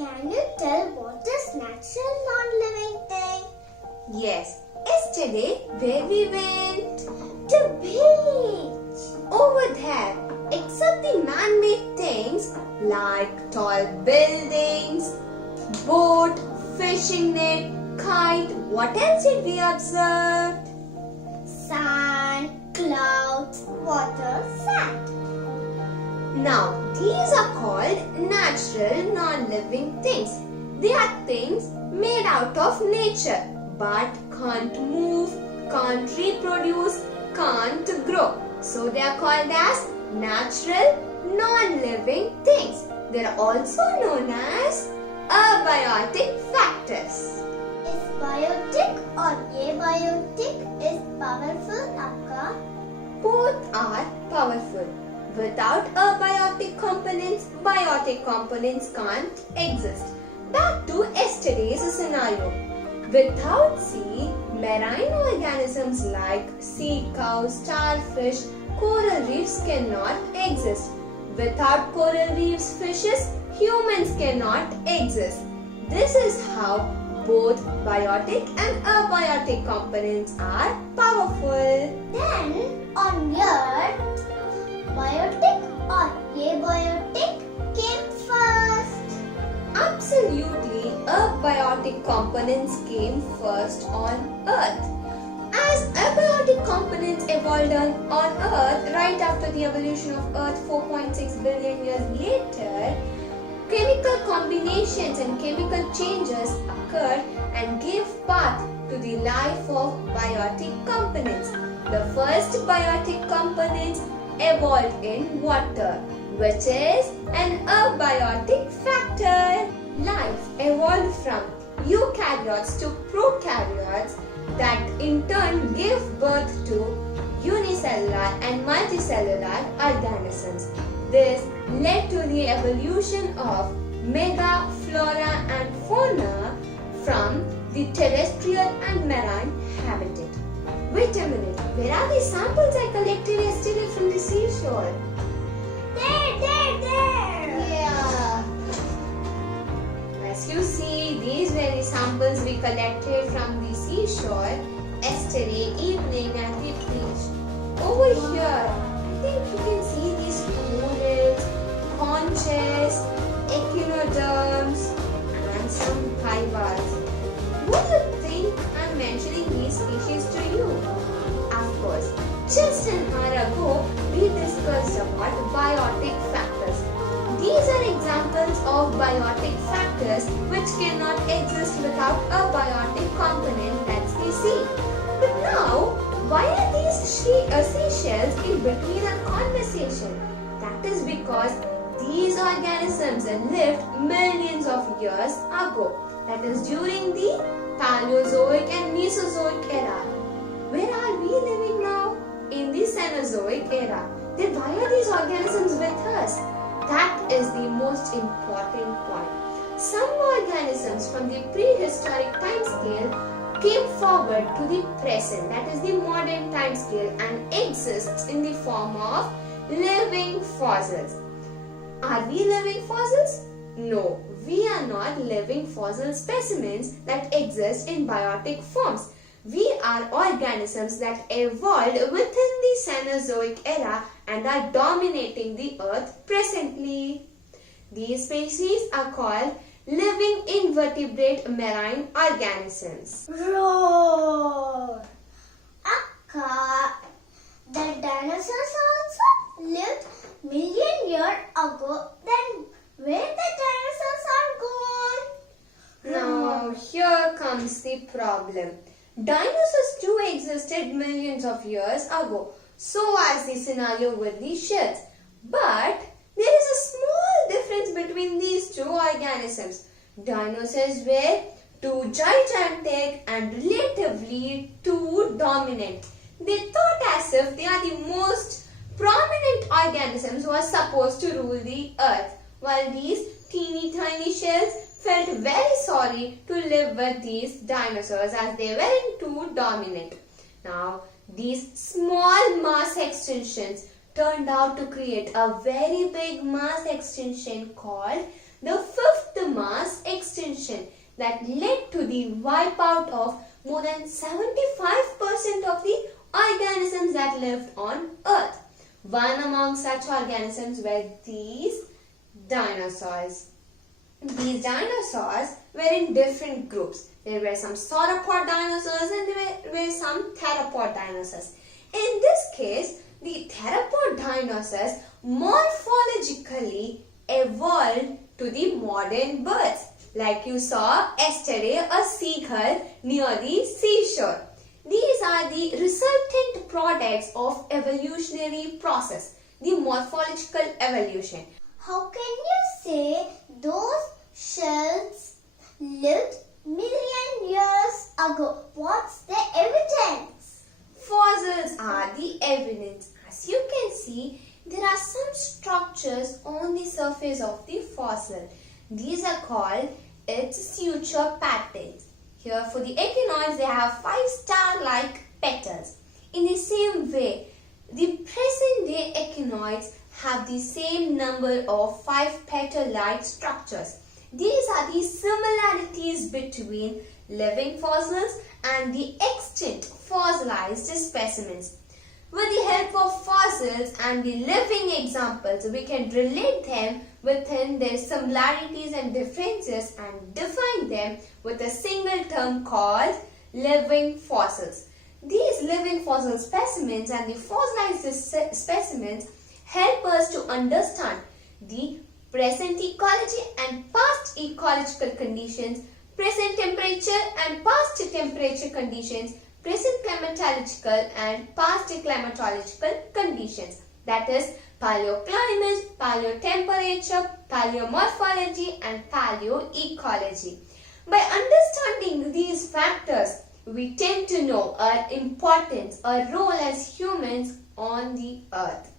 Can you tell what is natural non-living thing? Yes, yesterday where we went? To beach. Over there, except the man-made things like tall buildings, boat, fishing net, kite, what else did we observe? Sand, clouds, water, sand. Now, these are called natural non-living things. They are things made out of nature but can't move, can't reproduce, can't grow. So they are called as natural non-living things. They are also known as abiotic factors. Is biotic or abiotic is powerful, Akka? Both are powerful. Without abiotic components, biotic components can't exist. Back to yesterday's scenario. Without sea, marine organisms like sea cows, starfish, coral reefs cannot exist. Without coral reefs, fishes, humans cannot exist. This is how both biotic and abiotic components are powerful. Then on Earth, biotic or abiotic came first? Absolutely, abiotic components came first on Earth. As abiotic components evolved on Earth right after the evolution of Earth 4.6 billion years later, chemical combinations and chemical changes occurred and gave path to the life of biotic components. The first biotic components evolved in water, which is an abiotic factor. Life evolved from eukaryotes to prokaryotes that in turn gave birth to unicellular and multicellular organisms. This led to the evolution of mega flora and fauna from the terrestrial and marine habitat. Wait a minute, where are the samples I collected yesterday from the seashore? There. Yeah. As you see, these were the samples we collected from the seashore yesterday evening at the beach. Over here, I think you can see these corals, conches, echinoderms, and some caivas. What do you think I'm mentioning these species to you? Of course, just an hour ago, we discussed about biotic factors. These are examples of biotic factors which cannot exist without a biotic component, that's the sea. But now, why are these seashells in between our conversation? That is because these organisms lived millions of years ago. That is during the Paleozoic and Mesozoic era. Where are we living now? In the Cenozoic era. Then why are these organisms with us? That is the most important point. Some organisms from the prehistoric time scale came forward to the present, that is the modern time scale, and exists in the form of living fossils. Are we living fossils? No, we are not living fossil specimens that exist in biotic forms. We are organisms that evolved within the Cenozoic era and are dominating the earth presently. These species are called living invertebrate marine organisms. Roar. Akka, the dinosaurs also lived million years ago. Then where the dinosaurs are gone? Now here comes the problem. Dinosaurs too existed millions of years ago, so as the scenario with the shells. But there is a small difference between these two organisms. Dinosaurs were too gigantic and relatively too dominant. They thought as if they are the most prominent organisms who are supposed to rule the earth, while these teeny tiny shells felt very sorry to live with these dinosaurs as they weren't too dominant. Now, these small mass extinctions turned out to create a very big mass extinction called the fifth mass extinction that led to the wipeout of more than 75% of the organisms that lived on Earth. One among such organisms were these dinosaurs. These dinosaurs were in different groups. There were some sauropod dinosaurs and there were some theropod dinosaurs. In this case, the theropod dinosaurs morphologically evolved to the modern birds. Like you saw yesterday, a seagull near the seashore. These are the resultant products of evolutionary process, the morphological evolution. How can you say those shells lived million years ago? What's the evidence? Fossils are the evidence. As you can see, there are some structures on the surface of the fossil. These are called its suture patterns. Here for the echinoids, they have 5 star-like petals. In the same way, the present day echinoids have the same number of 5 petal-like structures. These are the similarities between living fossils and the extinct fossilized specimens. With the help of fossils and the living examples, we can relate them within their similarities and differences and define them with a single term called living fossils. These living fossil specimens and the fossilized specimens help us to understand the present ecology and past ecological conditions, present temperature and past temperature conditions, present climatological and past climatological conditions. That is paleoclimate, paleotemperature, paleomorphology and paleoecology. By understanding these factors, we tend to know our importance, our role as humans on the earth.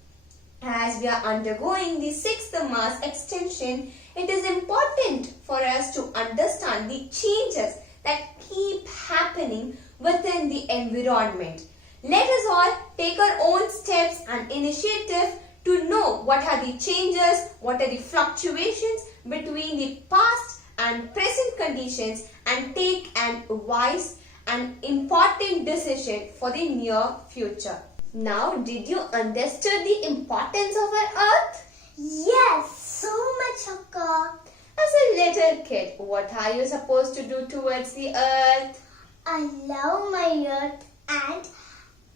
As we are undergoing the 6th mass extinction, it is important for us to understand the changes that keep happening within the environment. Let us all take our own steps and initiative to know what are the changes, what are the fluctuations between the past and present conditions and take an wise and important decision for the near future. Now, did you understand the importance of our earth? Yes, so much, Akka. As a little kid, what are you supposed to do towards the earth? I love my earth and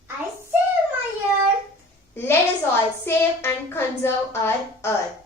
I save my earth. Let us all save and conserve our earth.